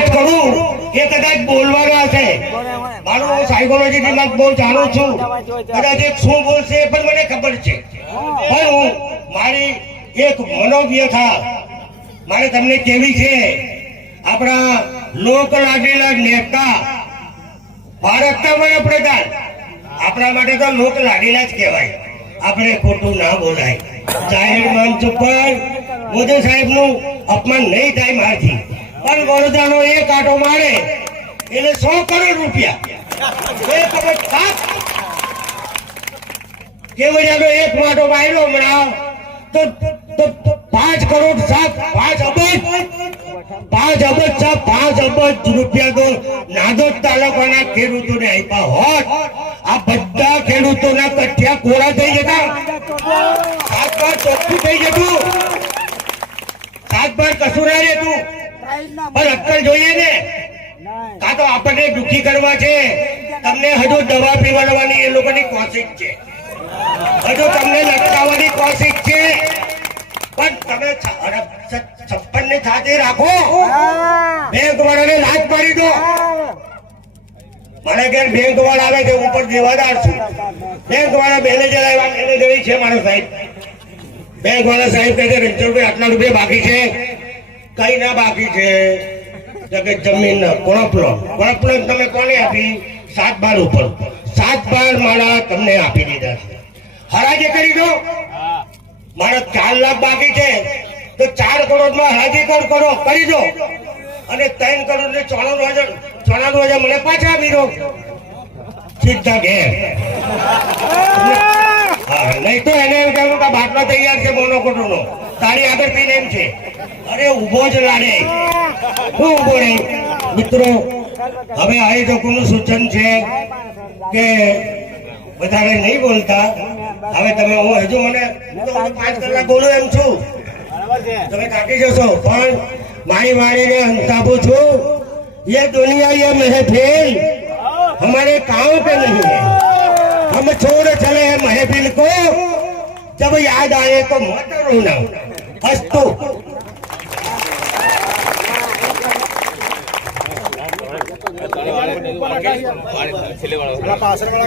વાત કરું એ કદાચ બોલવાના છે. મારું સાયકોલોજી દિમાગ બહુ જાણું છું. કદાચ એક શું બોલશે પણ મને ખબર છે. પણ હું મારી એક મનોવ્યથા મારે તમને કેવી છે? આપણા લોક લાગેલા નેતા ભારતના વડાપ્રધાન. આપણા માટે તો લોક લાગેલા જ કહેવાય. આપણે ખોટું ના બોલાય. જાહેર મંચ ઉપર મોદી સાહેબનું અપમાન નહીં થાય મારથી. પણ વડોદરાનો એક આટો મારે એટલે સો કરોડ રૂપિયા. એક કેવડિયાનો એક માટો માર્યો હમણાં. તો પાંચ કરોડ સાત, પાંચ અબજ. પાંચ અબજ સાહેબ પાંચ અબજ રૂપિયા તો નાદોદ તાલુકાના ખેડૂતોને આપ્યા હોત. આ બધા ખેડૂતોના કઠિયા કોરા થઈ જતા. સાત બાર ચોખ્ખું થઈ જતું. સાત બાર કશું ના રહેતું. પણ અક્કલ જોઈએ ને કાં તો આપણને દુઃખી કરવા છે તમને હજુ દવા પીવડાવવાની એ લોકોની કોશિશ છે. હજુ તમને લટકાવવાની કોશિશ છે. પણ તમે છપ્પન ને સાથે રાખો. બેંક વાળાને લાજ મારી દો. મને ઘેર બેંક વાળા આવે છે ઉપર દેવાદાર છું. બેંક વાળા મેનેજર આવ્યા મેનેજર છે મારો સાહેબ. બેંક વાળા સાહેબ કહે છે રણછોડભાઈ આટલા રૂપિયા બાકી છે. કઈ ના બાકી છે? કે જમીન કોળપલો. પ્લોટ તમે કોને આપી? સાત બાર ઉપર. સાત બાર માળા તમને આપી દીધા છે. હરાજે કરી દો. મારા ચાર લાખ બાકી છે. તો ચાર કરોડમાં હરાજી કર કરો? કરી દો. અને ત્રણ કરોડ ને ચોરાણું હજાર ચોરાણું હજાર મને પાછા આપી દો. સીધા ઘેર. નહીં તો એને એમ કહેવું કે બાટલો તૈયાર છે મોનોકોટો નો તારી આગળ થઈને એમ છે અરે ઉભો જ લાડે હું ઉભો રહી મિત્રો હવે આયોજકોનું સૂચન છે કે વધારે નહીં બોલતા હવે તમે હું હજુ મને હું તો હજુ પાંચ કલાક બોલું એમ છું તમે કાઢી જશો પણ મારી મારીને અંતાપું છું ये दुनिया ये महफिल हमारे काम पे नहीं है हम छोड़ चले हैं महफिल को जब याद आए तो मत रोना बस तो પાછળ